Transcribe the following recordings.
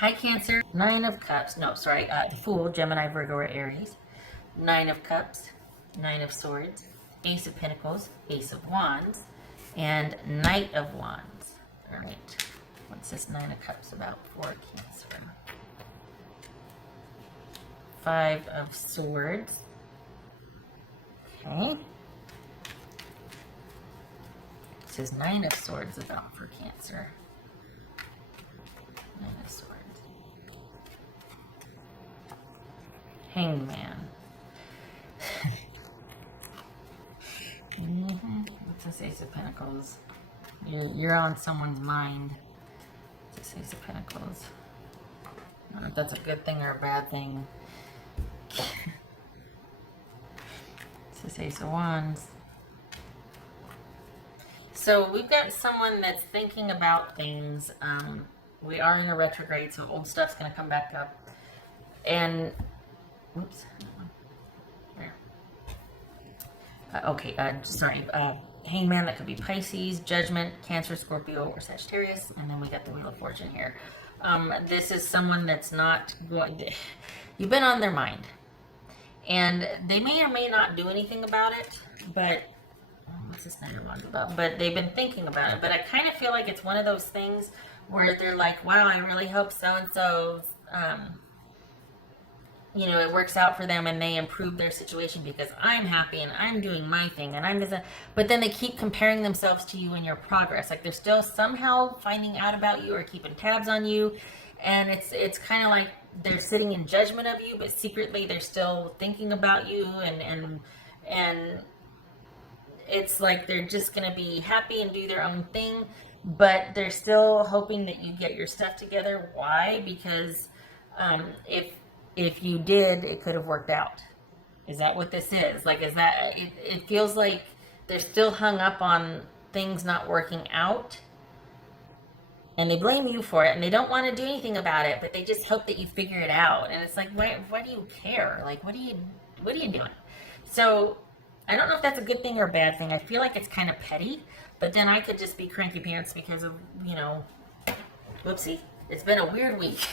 Hi, Cancer. Nine of Cups. No, sorry. The Fool, Gemini, Virgo, or Aries. Nine of Cups. Nine of Swords. Ace of Pentacles. Ace of Wands. And Knight of Wands. All right. What's this Nine of Cups about for Cancer? Five of Swords. Okay. This is Nine of Swords about for Cancer. Nine of Swords. Hangman. What's this Ace of Pentacles? You're on someone's mind. What's this Ace of Pentacles? I don't know if that's a good thing or a bad thing. It's this Ace of Wands. So we've got someone that's thinking about things. We are in a retrograde, so old stuff's going to come back up. And, oops. There. Okay, sorry. Hangman, that could be Pisces, Judgment, Cancer, Scorpio, or Sagittarius. And then we got the Wheel of Fortune here. This is someone that's not going to... You've been on their mind. And they may or may not do anything about it, but... What's this Nine of Wands about? But they've been thinking about it. But I kind of feel like it's one of those things where they're like, wow, I really hope so-and-so, you know, it works out for them and they improve their situation because I'm happy and I'm doing my thing and I'm just... But then they keep comparing themselves to you in your progress. Like they're still somehow finding out about you or keeping tabs on you. And it's kind of like they're sitting in judgment of you, but secretly they're still thinking about you and it's like they're just going to be happy and do their own thing, but they're still hoping that you get your stuff together. Why? Because if you did, it could have worked out. Is that what this is? Like, is that... It feels like they're still hung up on things not working out, and they blame you for it, and they don't want to do anything about it, but they just hope that you figure it out. And it's like, why do you care? Like, what are you doing? So... I don't know if that's a good thing or a bad thing. I feel like it's kind of petty, but then I could just be cranky pants because of, you know, whoopsie. It's been a weird week.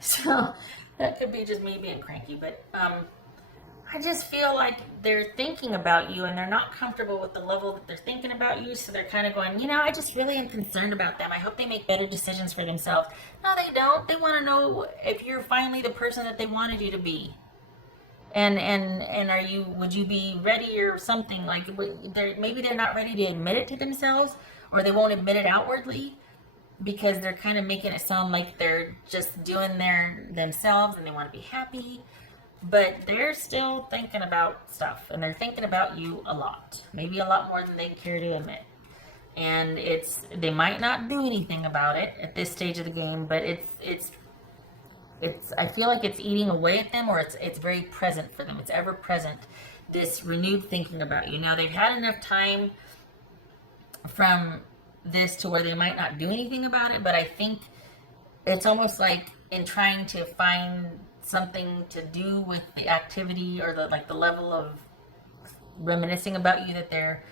So that could be just me being cranky, but I just feel like they're thinking about you and they're not comfortable with the level that they're thinking about you. So they're kind of going, you know, I just really am concerned about them. I hope they make better decisions for themselves. No, they don't. They want to know if you're finally the person that they wanted you to be. And would you be ready or something? Like, maybe they're not ready to admit it to themselves, or they won't admit it outwardly because they're kind of making it sound like they're just doing themselves and they want to be happy, but they're still thinking about stuff and they're thinking about you a lot, maybe a lot more than they care to admit. And they might not do anything about it at this stage of the game, but I feel like it's eating away at them, or it's very present for them. It's ever present, this renewed thinking about you. Now, they've had enough time from this to where they might not do anything about it, but I think it's almost like in trying to find something to do with the activity or the level of reminiscing about you that they're...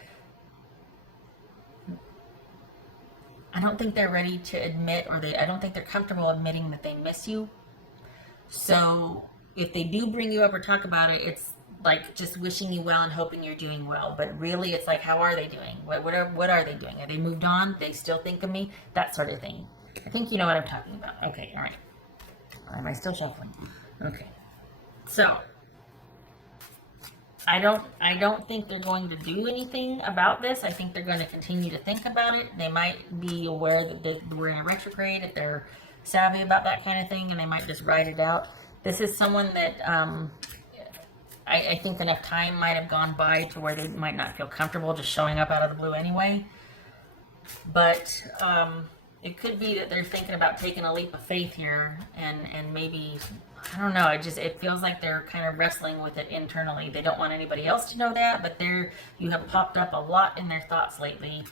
I don't think they're ready to admit, I don't think they're comfortable admitting that they miss you. So if they do bring you up or talk about it, it's like just wishing you well and hoping you're doing well. But really, it's like, how are they doing? What are they doing? Are they moved on? They still think of me? That sort of thing. I think you know what I'm talking about. Okay, all right. Am I still shuffling? Okay. So I don't think they're going to do anything about this. I think they're going to continue to think about it. They might be aware that we're in a retrograde if they're savvy about that kind of thing, and they might just ride it out. This is someone that I think enough time might have gone by to where they might not feel comfortable just showing up out of the blue anyway. But it could be that they're thinking about taking a leap of faith here, and maybe, I don't know, it feels like they're kind of wrestling with it internally. They don't want anybody else to know that, but you have popped up a lot in their thoughts lately.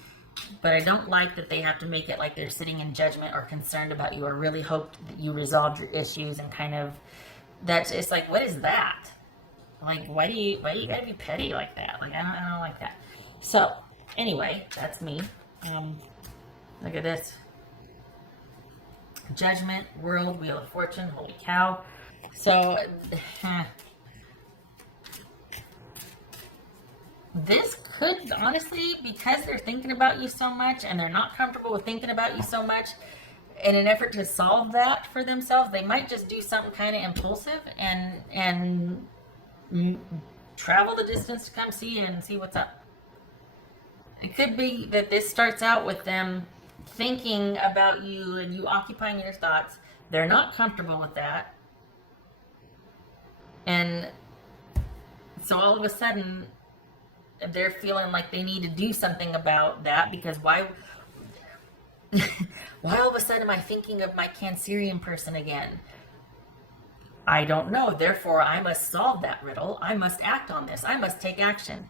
But I don't like that they have to make it like they're sitting in judgment or concerned about you or really hoped that you resolved your issues, and kind of, it's like, what is that? Like, why do you gotta be petty like that? Like, I don't like that. So, anyway, that's me. Look at this. Judgment, World, Wheel of Fortune, holy cow. So, this could, honestly, because they're thinking about you so much and they're not comfortable with thinking about you so much, in an effort to solve that for themselves, they might just do something kind of impulsive and travel the distance to come see you and see what's up. It could be that this starts out with them thinking about you and you occupying your thoughts. They're not comfortable with that. And so all of a sudden, they're feeling like they need to do something about that, because why all of a sudden am I thinking of my Cancerian person again? I don't know. Therefore, I must solve that riddle. I must act on this. I must take action.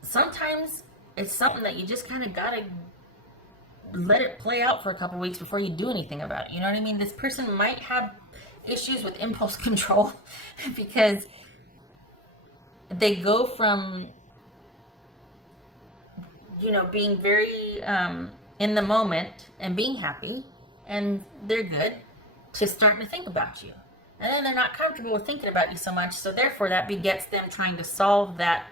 Sometimes it's something that you just kind of gotta let it play out for a couple weeks before you do anything about it. You know what I mean? This person might have issues with impulse control because they go from, being very in the moment and being happy and they're good, to starting to think about you. And then they're not comfortable with thinking about you so much, so therefore that begets them trying to solve that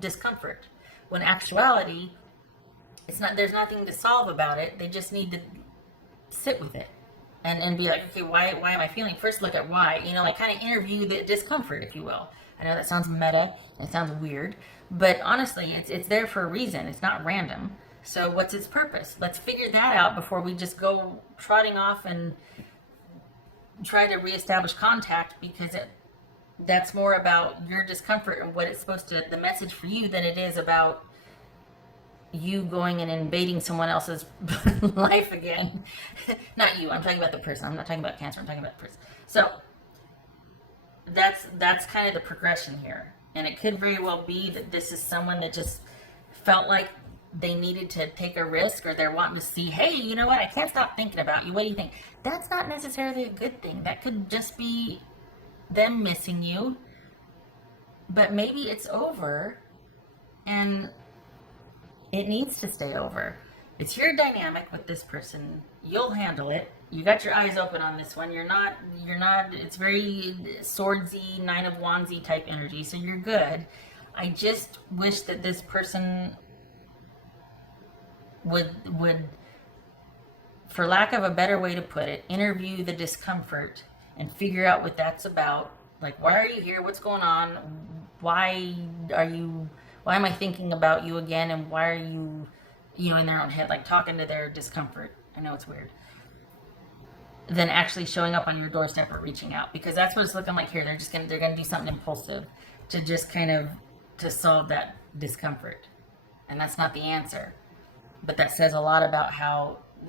discomfort. When actuality, there's nothing to solve about it. They just need to sit with it and be like, okay, why am I feeling? First look at why, kind of interview the discomfort, if you will. I know that sounds meta, it sounds weird, but honestly, it's there for a reason. It's not random. So what's its purpose? Let's figure that out before we just go trotting off and try to reestablish contact, because that's more about your discomfort and what it's supposed to, the message for you, than it is about you going and invading someone else's life again. Not you, I'm talking about the person. I'm not talking about Cancer, I'm talking about the person. So that's kind of the progression here. And it could very well be that this is someone that just felt like they needed to take a risk, or they're wanting to see, hey, you know what, I can't stop thinking about you. What do you think? That's not necessarily a good thing. That could just be them missing you. But maybe it's over and it needs to stay over. It's your dynamic with this person. You'll handle it. You got your eyes open on this one. You're not, it's very swordsy, Nine of Wandsy type energy, so you're good. I just wish that this person would, for lack of a better way to put it, interview the discomfort and figure out what that's about. Like, why are you here? What's going on? Why am I thinking about you again? And why are you, in their own head, like talking to their discomfort? I know it's weird. Then actually showing up on your doorstep or reaching out, because that's what it's looking like here. They're gonna do something impulsive to just kind of to solve that discomfort, and that's not the answer. But that says a lot about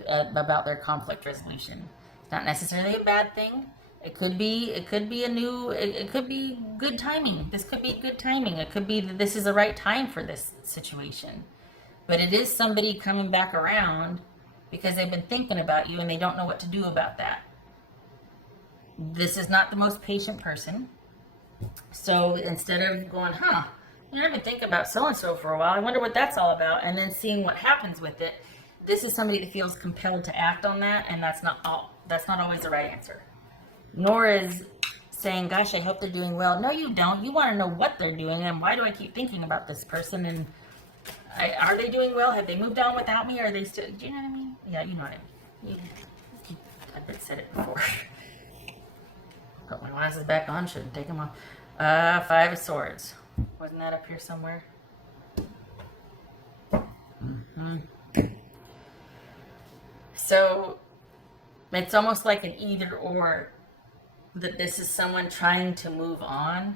about their conflict resolution. It's not necessarily a bad thing. It could be it could be good timing. This could be good timing. It could be that this is the right time for this situation. But it is somebody coming back around because they've been thinking about you and they don't know what to do about that. This is not the most patient person. So instead of going, I've been thinking about so-and-so for a while, I wonder what that's all about, and then seeing what happens with it, this is somebody that feels compelled to act on that, and that's not always the right answer. Nor is saying, gosh, I hope they're doing well. No, you don't. You want to know what they're doing, and why do I keep thinking about this person, and are they doing well? Have they moved on without me? Are they still, do you know what I mean? Yeah, you know what I mean. I've said it before. Put my glasses back on, shouldn't take them off. Five of Swords. Wasn't that up here somewhere? Mm-hmm. So it's almost like an either or, that this is someone trying to move on,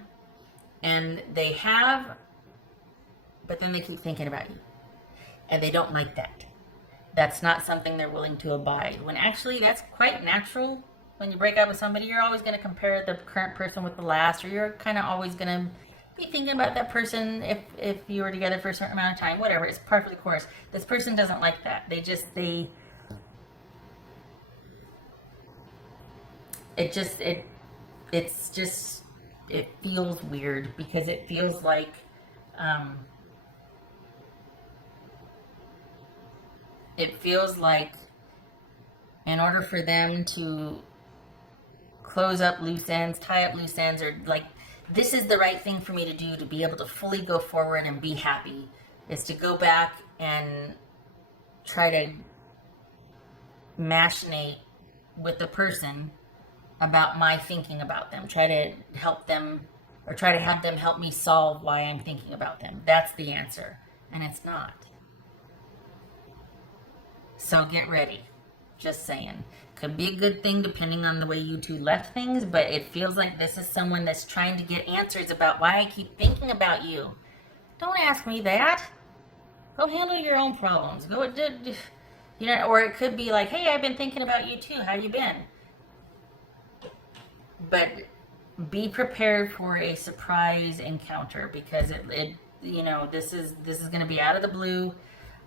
and they have, but then they keep thinking about you, and they don't like that. That's not something they're willing to abide, when actually that's quite natural. When you break up with somebody, you're always going to compare the current person with the last, or you're kind of always going to be thinking about that person if you were together for a certain amount of time, whatever. It's part of the course. This person doesn't like that. It feels weird, because it feels like in order for them to close up loose ends, tie up loose ends, or like, this is the right thing for me to do to be able to fully go forward and be happy, is to go back and try to machinate with the person about my thinking about them. Try to help them, or try to have them help me solve why I'm thinking about them. That's the answer. And it's not. So get ready. Just saying. Could be a good thing depending on the way you two left things, but it feels like this is someone that's trying to get answers about why I keep thinking about you. Don't ask me that. Go handle your own problems. Go, you know, or it could be like, hey, I've been thinking about you too. How you been? But be prepared for a surprise encounter, because it you know, this is going to be out of the blue.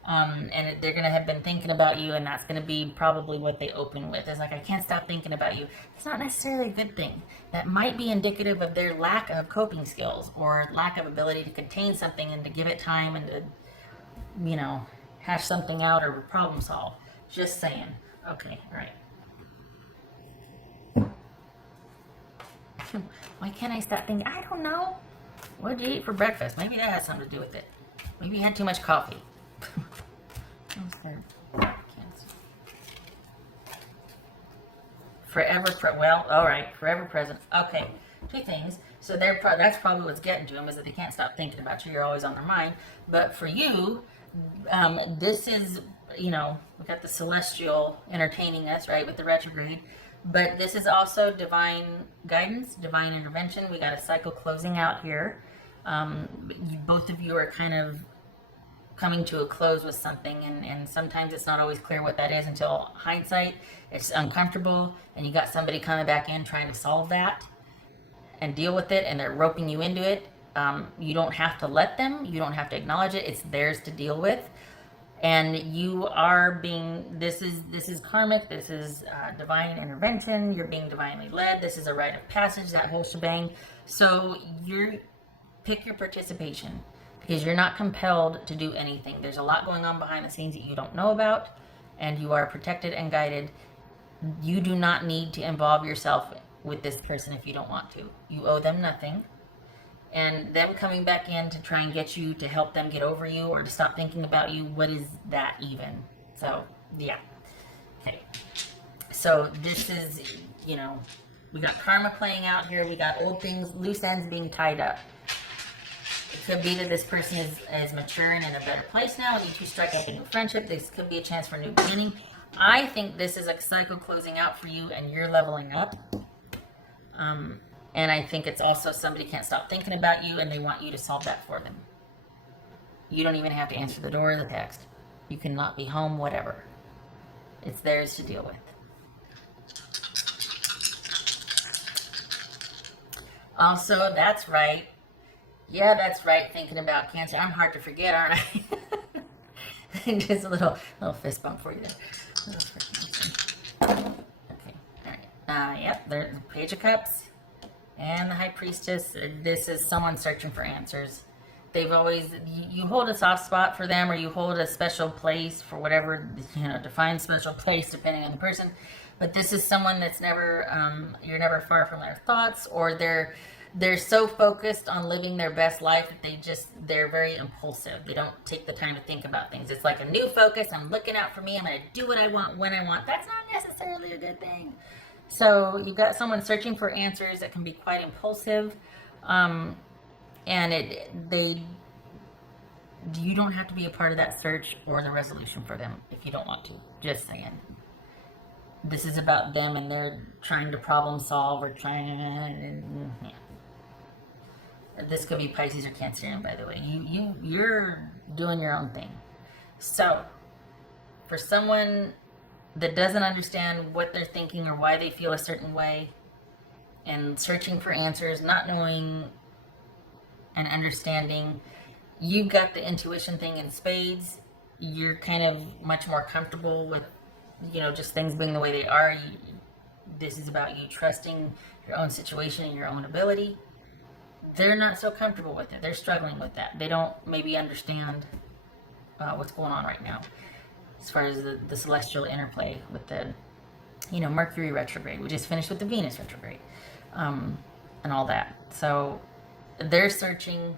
And they're going to have been thinking about you, and that's going to be probably what they open with. It's like, I can't stop thinking about you. It's not necessarily a good thing. That might be indicative of their lack of coping skills, or lack of ability to contain something and to give it time and to, you know, hash something out or problem solve. Just saying. Okay, all right. Why can't I stop thinking? I don't know. What did you eat for breakfast? Maybe that has something to do with it. Maybe you had too much coffee. Well, all right, forever present. Okay, two things. So that's probably what's getting to them, is that they can't stop thinking about you. You're always on their mind. But for you, this is, you know, we got the celestial entertaining us, right, with the retrograde. But this is also divine guidance, divine intervention. We got a cycle closing out here. Both of you are kind of coming to a close with something, and sometimes it's not always clear what that is until hindsight. It's uncomfortable, and you got somebody coming back in trying to solve that and deal with it, and they're roping you into it. You don't have to let them. You don't have to acknowledge it. It's theirs to deal with. And you are being, this is karmic, this is divine intervention, you're being divinely led, this is a rite of passage, that whole shebang. So pick your participation, because you're not compelled to do anything. There's a lot going on behind the scenes that you don't know about, and you are protected and guided. You do not need to involve yourself with this person if you don't want to. You owe them nothing. And them coming back in to try and get you to help them get over you, or to stop thinking about you, what is that even? So, yeah. Okay. So this is, you know, we got karma playing out here. We got old things, loose ends being tied up. It could be that this person is mature and in a better place now. You two strike up a new friendship. This could be a chance for a new beginning. I think this is a cycle closing out for you, and you're leveling up. And I think it's also somebody can't stop thinking about you, and they want you to solve that for them. You don't even have to answer the door or the text. You can not be home, whatever. It's theirs to deal with. Also, that's right. Yeah, that's right. Thinking about cancer. I'm hard to forget, aren't I? Just a little fist bump for you there. Okay, all right. Yep, there's the Page of Cups. And the High Priestess. This is someone searching for answers. They've always, you hold a soft spot for them, or you hold a special place for whatever, you know, define special place depending on the person. But this is someone that's never, you're never far from their thoughts, or they're so focused on living their best life that they're very impulsive. They don't take the time to think about things. It's like a new focus. I'm looking out for me. I'm going to do what I want when I want. That's not necessarily a good thing. So you've got someone searching for answers that can be quite impulsive, and you don't have to be a part of that search or the resolution for them if you don't want to. Just saying. This is about them, and they're trying to problem solve, or yeah. This could be Pisces or Cancerian, by the way. You're doing your own thing. So for someone that doesn't understand what they're thinking or why they feel a certain way, and searching for answers, not knowing and understanding, you got the intuition thing in spades. You're kind of much more comfortable with, you know, just things being the way they are. This is about you trusting your own situation and your own ability. They're not so comfortable with it. They're struggling with that. They don't maybe understand what's going on right now, as far as the celestial interplay with the Mercury retrograde. We just finished with the Venus retrograde, and all that. So they're searching.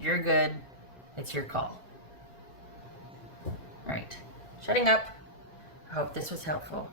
You're good. It's your call. All right. Shutting up. I hope this was helpful.